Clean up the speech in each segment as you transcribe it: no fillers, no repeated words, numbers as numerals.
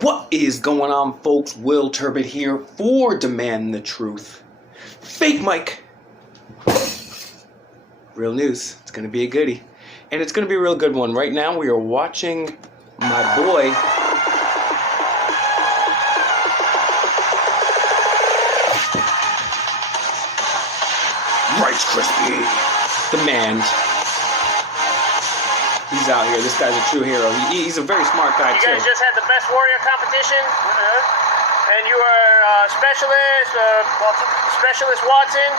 What is going on, folks? Will Turbot here for Demand the Truth. Fake Mike. Real news. It's going to be a goodie. And it's going to be a real good one. Right now we are watching my boy Rice Krispie. The man. He's out here. This guy's a true hero. He's a very smart guy, too. You guys just had the best warrior competition, and you are Specialist Watson.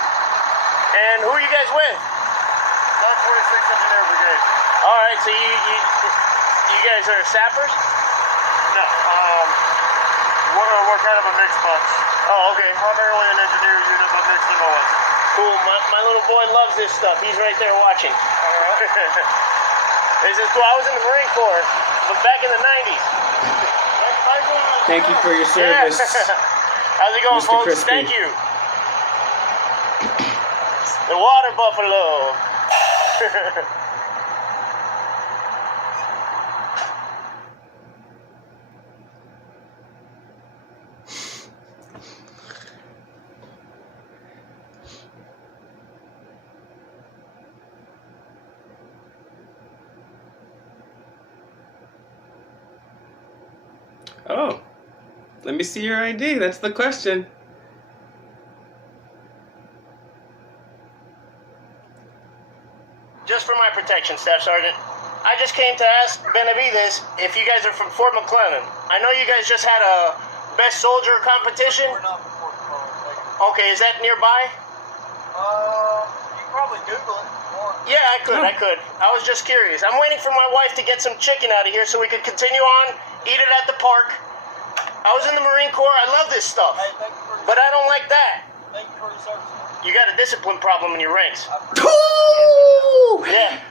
And who are you guys with? 146 Engineer Brigade. All right, so you guys are sappers? No, we're kind of a mixed bunch. Oh, okay. Primarily an engineer unit, but mixed in all. Cool. My little boy loves this stuff. He's right there watching. All right. This is cool. I was in the Marine Corps, but back in the 90s. Thank you for your service. Yeah. How's it going, Mr. folks? Crispy. Thank you. The water buffalo. Oh, let me see your ID. That's the question. Just for my protection, Staff Sergeant. I just came to ask Benavides if you guys are from Fort McClellan. I know you guys just had a best soldier competition. We're not from Fort McClellan. Okay, is that nearby? You can probably Google it if you want. Yeah, I could. I was just curious. I'm waiting for my wife to get some chicken out of here so we could continue on, eat it at the park. I was in the Marine Corps. I love this stuff. Hey, thank you for the But I don't like that. Thank you for the service. You got a discipline problem in your ranks. Ooh! Yeah.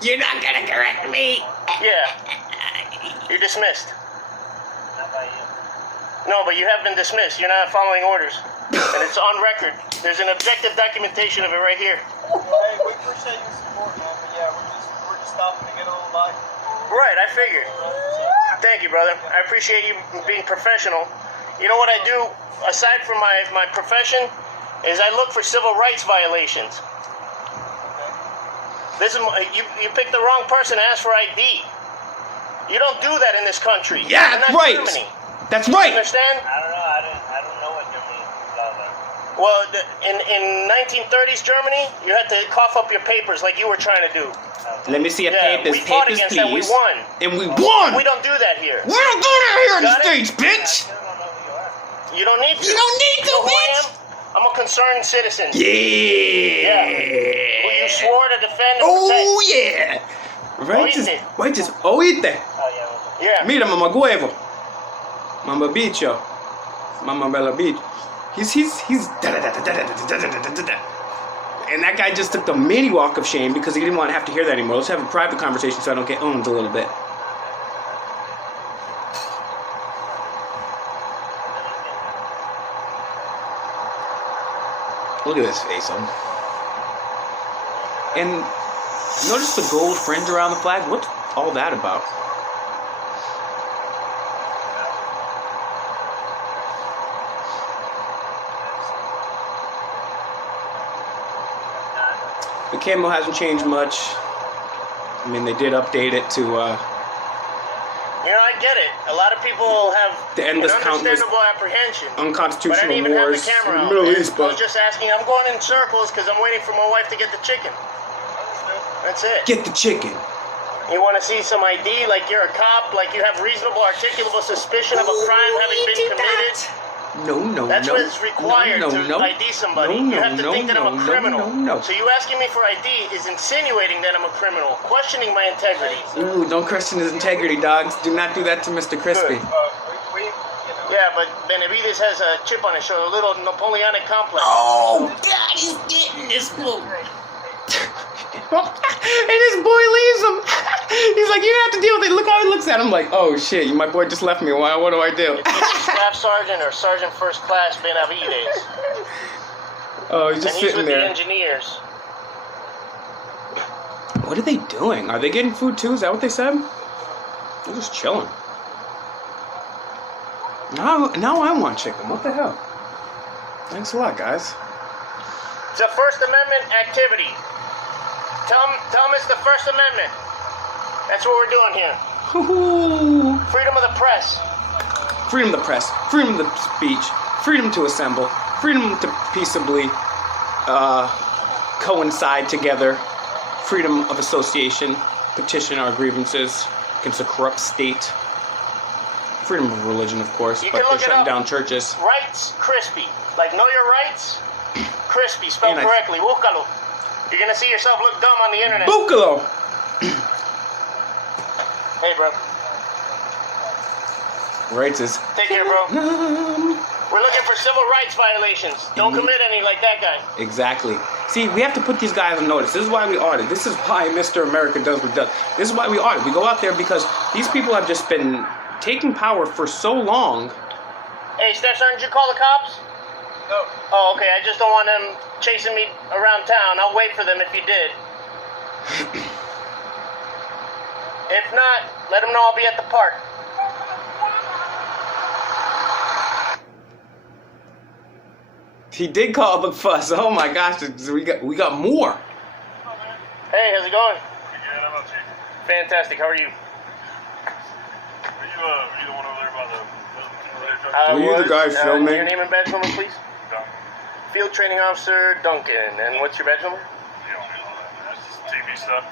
You're not gonna correct me. Yeah. You're dismissed. Not by you. No, but you have been dismissed. You're not following orders. And it's on record. There's an objective documentation of it right here. Hey, we appreciate your support, man. But yeah, we're just stopping to get a little bite. Right, I figured. Thank you, brother. I appreciate you being professional. You know what I do, aside from my profession, is I look for civil rights violations. This is you picked the wrong person to ask for ID. You don't do that in this country. Yeah, You're not right. Germany. That's right. Understand? I don't know. I don't know what Germany is about. Well, in 1930s Germany, you had to cough up your papers like you were trying to do. Let me see your Yeah, papers, we fought papers, against please. that. We won. And we won. We don't do that here. We don't do that here in the Got it? States, bitch. You don't need to. You don't need to, You know who I bitch. am? I'm a concerned citizen. Yeah. Who you swore to defend and Oh yeah. Righteous. Oíste. protect. Yeah. Mira, mamá huevo. Mamá bicho. Mamá bella bitch. He's and that guy just took the mini walk of shame because he didn't want to have to hear that anymore. Let's have a private conversation so I don't get owned a little bit. Look at his face on. And notice the gold fringe around the flag? What's all that about? The camo hasn't changed much. I mean, they did update it to, You know, I get it. A lot of people have The endless an countless understandable apprehension. But I unconstitutional didn't even have wars the camera in out. the Middle man. East, I but was just asking. I'm going in circles because I'm waiting for my wife to get the chicken. That's it. get the chicken. You want to see some ID, like you're a cop, like you have reasonable, articulable suspicion of a crime having been committed? No, That's no. what is required to ID somebody. No, You have to think that I'm a criminal. No. So you asking me for ID is insinuating that I'm a criminal, questioning my integrity. Ooh, don't question his integrity, dogs. Do not do that to Mr. Crispy. Yeah, but Benavides has a chip on his shoulder, a little Napoleonic complex. Oh, God, he's getting this move. And his boy leaves him. He's like, you don't have to deal with it. Look how he looks at him like, oh shit, my boy just left me. What do I do? Staff Sergeant or Sergeant First Class Benavides. Oh, he's just and he's sitting with there. the engineers. What are they doing? Are they getting food too? Is that what they said? They're just chilling. Now I want chicken. What the hell? Thanks a lot, guys. It's a First Amendment activity. Tell them it's the First Amendment. That's what we're doing here. Woo-hoo. Freedom of the press. Freedom of the press, freedom of the speech, freedom to assemble, freedom to peaceably coincide together, freedom of association, petition our grievances against a corrupt state, freedom of religion, of course, You but can they're look it shutting up. down churches. Rights Crispy. Like, know your rights? Crispy, spelled And correctly. Búscalo. You're going to see yourself look dumb on the internet. Búcalo! Hey, bro. Rights is... Take care, bro. We're looking for civil rights violations. Don't commit any like that guy. Exactly. See, we have to put these guys on notice. This is why we audit. This is why Mr. America does what he does. This is why we audit. We go out there because these people have just been taking power for so long. Hey, Steph, did you call the cops? No. Oh, okay. I just don't want them chasing me around town. I'll wait for them if you did. If not, let them know I'll be at the park. He did call the fuss. Oh my gosh, we got more. Hey, how's it going? Pretty good. How about you? Fantastic. How are you? Are you the one over there by the Were you the guy filming? Your name and badge number, please? Field Training Officer Duncan. And what's your badge number? You don't need all that. That's just TV stuff.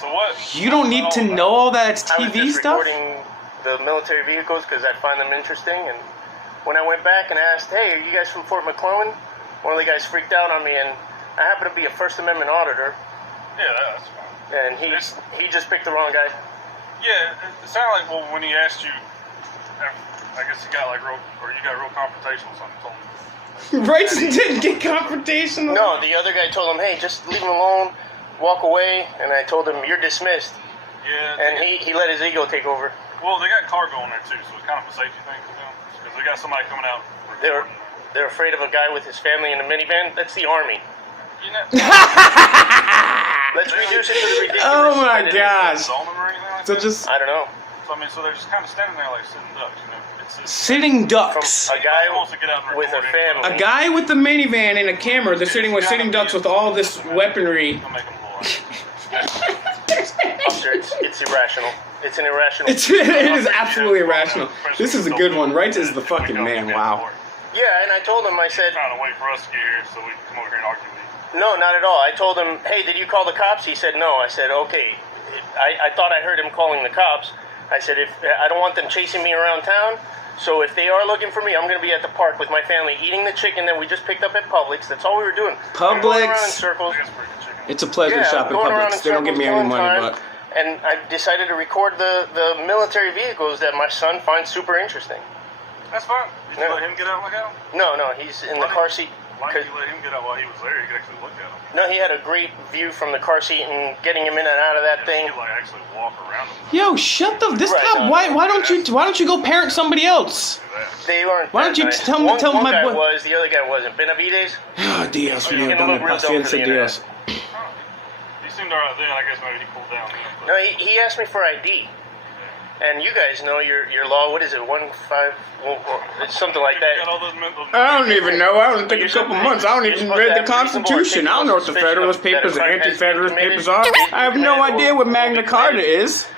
So what? You don't need to know all that. It's I was TV just stuff. recording the military vehicles because I find them interesting. And when I went back and asked, hey, are you guys from Fort McClellan? One of the guys freaked out on me, and I happen to be a First Amendment auditor. Yeah, that's fine. And he just picked the wrong guy. Yeah, it sounded like, well, when he asked you, I guess you got real confrontational or something. Rights didn't get confrontational. No, the other guy told him, hey, just leave him alone, walk away. And I told him, you're dismissed. Yeah. And he let his ego take over. Well, they got cargo on there too, so it's kind of a safety thing for them. Because they got somebody coming out. They're afraid of a guy with his family in a minivan. That's the Army. You know, Let's reduce it to the ridiculous. Oh my that it is. gosh. zone them or anything like So that. just I don't know. So I mean, so they're just kind of standing there like sitting ducks, you know. It's sitting From ducks. a guy wants to get out and with a record it. family. A guy with the minivan and a camera. They're sitting with sitting ducks with all this weaponry. I'll make them blow up. Officer, it's irrational. It's an irrational. It is absolutely irrational. This is a good one. Rights is the fucking man. Wow. Yeah, and I told him, I said, Trying to wait for us to get here so we can come over here and argue with you. no, not at all. I told him, hey, did you call the cops? He said, no. I said, okay. I thought I heard him calling the cops. I said, I don't want them chasing me around town. So if they are looking for me, I'm going to be at the park with my family eating the chicken that we just picked up at Publix. That's all we were doing. Publix. Going around in circles. I guess pretty good chicken. It's a pleasure Yeah, shop at going around in Publix. They don't give me circles, any killing money, time. but And I decided to record the military vehicles that my son finds super interesting. That's fine. Did you No. let him get out and look at them? No, he's in the car seat. Why didn't you let him get out while he was there? You could actually look at him. No, he had a great view from the car seat and getting him in and out of that thing. You could like actually walk around him. yo, shut the this Right, cop. no, Why don't you go parent somebody else? Do that. They weren't. Why don't that you nice. tell one my guy boy- was, the other guy wasn't. Benavides. Ah, Dios He's mío, gonna dame look real dumb for paciencia, the internet. Dios. He seemed alright then. I guess maybe he cooled down. No, he asked me for ID. And you guys know your law. What is it? 1-5. Well, it's something like You got that. all those mental. I don't even know. I don't think You're a couple supposed- months. I don't you're even supposed read to the have reasonable Constitution. I don't know what the suspicion Federalist that a Papers and crime has been Anti-Federalist committed. Papers are. I have no idea what Magna Carta is.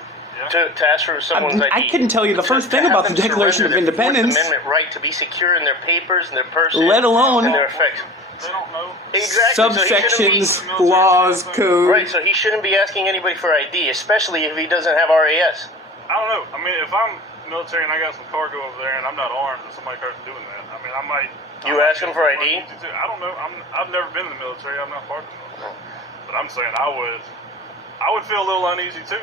To ask for someone's ID. I couldn't tell you the first thing about the Declaration of Independence. Fourth Amendment right to be secure in their papers and their person. Let alone and their effects. They don't know. Exactly. So he shouldn't Subsections, laws, be, code. right, so he shouldn't be asking anybody for ID, especially if he doesn't have RAS. I don't know. I mean, if I'm military and I got some cargo over there and I'm not armed and somebody starts doing that, I mean, I might. You ask him for ID? I don't know. I've never been in the military. I'm not part of the military. But I'm saying I would feel a little uneasy too.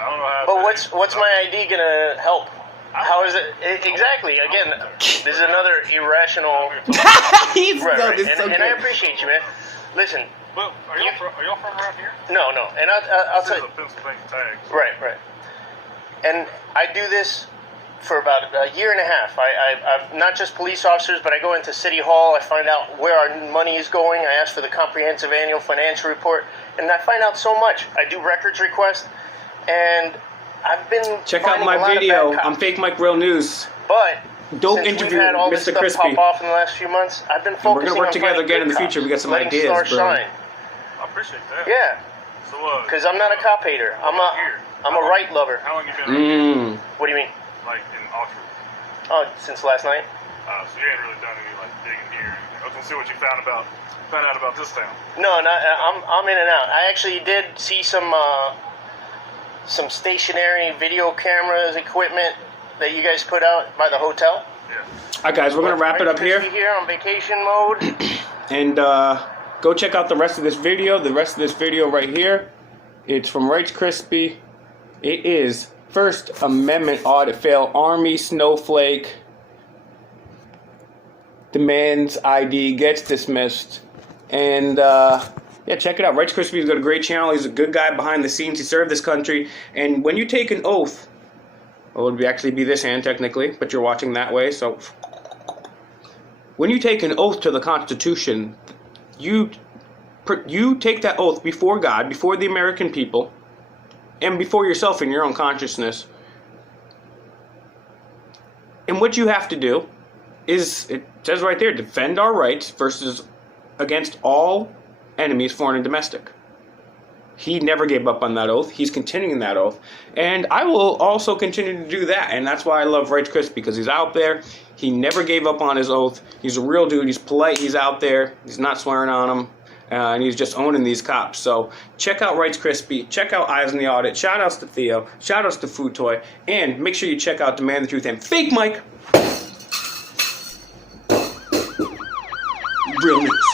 I don't know how. But what's my ID gonna help? How is it? Exactly. Again, this is another irrational. He's Right, no, right. this is so And I good. appreciate you, man. Listen, Well, are y'all from around here? no, and I'll This tell is you. a Pennsylvania tag. Right. And I do this for about a year and a half. I've not just police officers, but I go into City Hall. I find out where our money is going. I ask for the comprehensive annual financial report, and I find out so much. I do records requests, and I've been Check out my video on Fake Mike Real News. But Dope since interview we've had all with this Mr. stuff Crispy. pop off in the last few months, I've been focusing on we're gonna work together again in the future. We got some letting ideas, stars bro. shine. I appreciate that. Yeah, So, because I'm not a cop hater. I'm a right lover. How long you been around here? What do you mean? Like in Oxford? Oh, since last night. So you ain't really done any like digging here. I was gonna see what you found out about this town. No, I'm in and out. I actually did see some stationary video cameras equipment that you guys put out by the hotel. Yeah. All right, guys, we're gonna wrap it up here, Here on vacation mode. and go check out the rest of this video. The rest of this video right here, it's from Rice Crispy. It is First Amendment audit fail. Army Snowflake demands ID, gets dismissed, and yeah, check it out. Rice Crispy's got a great channel. He's a good guy behind the scenes. He served this country, and when you take an oath, well, it would actually be this hand technically, but you're watching that way, so when you take an oath to the Constitution, you take that oath before God, before the American people, and before yourself in your own consciousness. And what you have to do is, it says right there, defend our rights versus against all enemies, foreign and domestic. He never gave up on that oath. He's continuing that oath. And I will also continue to do that. And that's why I love Rice Crispy, because he's out there. He never gave up on his oath. He's a real dude. He's polite. He's out there. He's not swearing on them. And he's just owning these cops. So check out Rice Crispy. Check out Eyes on the Audit. Shout outs to Theo. Shout outs to Food Toy. And make sure you check out Demand the Truth and Fake Mike. Real news.